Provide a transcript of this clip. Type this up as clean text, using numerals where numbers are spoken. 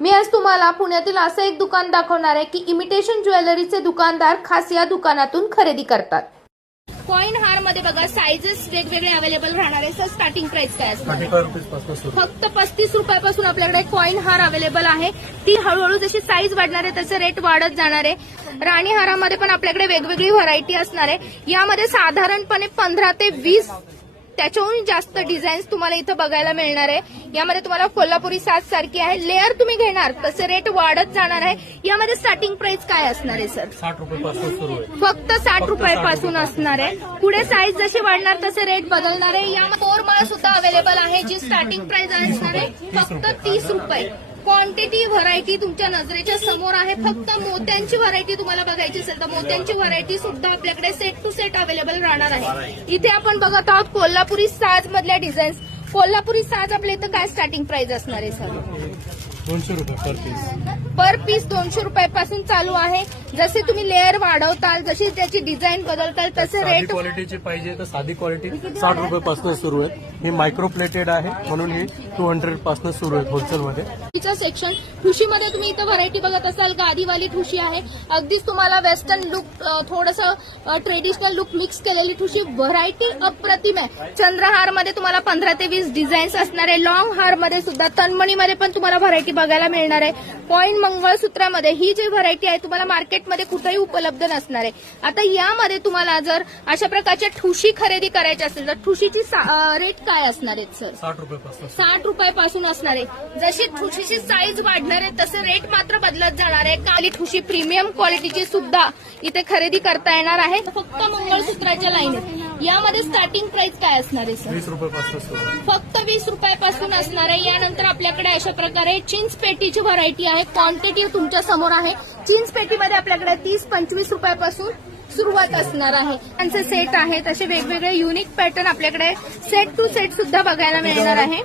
मी आज तुम्हाला पुण्यातील असं एक दुकान दाखवणार आहे की इमिटेशन ज्वेलरीचे दुकानदार खास या दुकानातून खरेदी करतात। कॉइन हार मध्ये बघा साइजेस वेगवेगळे अवेलेबल राहणार आहे। सर स्टार्टिंग प्राइस काय असणार? फक्त 35 रुपयापासून आपल्याकडे कॉइन हार अवेलेबल आहे। ती हळूहळू जशी साईज वाढणार आहे तसे रेट वाढत जाणार आहे। राणी हारामध्ये पण आपल्याकडे वेगवेगळी व्हरायटी असणार आहे। यामध्ये साधारणपणे 15 ते 20 त्याच्याहून जास्त डिझाईन्स तुम्हाला इथं बघायला मिळणार आहे। यामध्ये तुम्हाला कोल्हापुरी साज सारखी आहे, लेअर तुम्ही घेणार तसे रेट वाढत जाणार आहे। यामध्ये स्टार्टिंग प्राइस काय असणार आहे सर? 60 रुपयापासून सुरू आहे। फक्त 60 रुपयापासून असणार आहे। पुढे साईज जशी वाढणार तसे रेट बदलणार आहे। यामध्ये कोरमाळ सुद्धा अवेलेबल आहे जी स्टार्टिंग प्राइस असणार आहे फक्त 30 रुपये। क्वांटिटी व्हरायटी तुमच्या नजरेच्या समोर आहे। फक्त मोत्यांची व्हरायटी तुम्हाला बघायची असेल तर मोत्यांची व्हरायटी सुद्धा आपल्याकडे सेट टू सेट अवेलेबल राहणार आहे। इथे आपण बघत आहोत कोल्हापुरी साज मधल्या डिझाईन्स। कोल्हापुरी साज आपल्या इथं काय स्टार्टिंग प्राइस असणार आहे सर? 200 रुपये पर पीस। पर पीस 200 रुपयापासून चालू आहे। जसे तुम्ही लेअर वाढवताल जशी त्याची डिझाईन बदलताल तसे साधी रेट क्वालिटीची पाहिजे तर साधी क्वालिटी 60 रुपयापासून सुरू आहे। हे मायक्रो प्लेटेड आहे म्हणून ही 200 पासून सुरू आहे होलसेलमध्ये। ठुशीचं सेक्शन, ठुशीमध्ये तुम्ही इथं व्हरायटी बघत असाल गादीवाली ठुशी आहे। अगदीच तुम्हाला वेस्टर्न लुक थोडंसं ट्रेडिशनल लुक मिक्स केलेली ठुशी व्हरायटी अप्रतिम आहे। चंद्रहारमध्ये तुम्हाला 15 ते 20 डिझाईन्स असणार आहे। लॉंग हारमध्ये सुद्धा तन्मणीमध्ये पण तुम्हाला व्हरायटी बघायला मिळणार आहे। कॉइन मंगळसूत्रामध्ये ही जी व्हरायटी आहे तुम्हाला मार्केटमध्ये कुठेही उपलब्ध नसणार आहे। आता यामध्ये तुम्हाला जर अशा प्रकारच्या ठुशी खरेदी करायची असेल तर ठुशीची रेट काय असणार आहेत सर? 60 रुपयापासून 60 रुपयापासून असणार आहे। जशी ठुशीची साईज वाढणार आहे तसे रेट मात्र बदलत जाणार आहे। काली ठुशी प्रीमियम क्वालिटीची सुद्धा इथे खरेदी करता येणार आहे। फक्त मंगळसूत्राच्या लाईनीत यामध्ये स्टार्टिंग प्राइस काय असणार आहे सर? 20 रुपयापासून सुरू आहे। फक्त 20 रुपयापासून असणार आहे। यानंतर आपल्याकडे अशा प्रकारे चिंच पेटीची व्हरायटी आहे। क्वांटिटी तुमच्या समोर आहे। चिंच पेटीमध्ये आपल्याकडे 30-25 रुपयापासून सुरुवात असणार आहे। त्यांचे सेट आहेत असे वेगवेगळे युनिक पॅटर्न आपल्याकडे सेट टू सेट सुद्धा बघायला मिळणार आहे।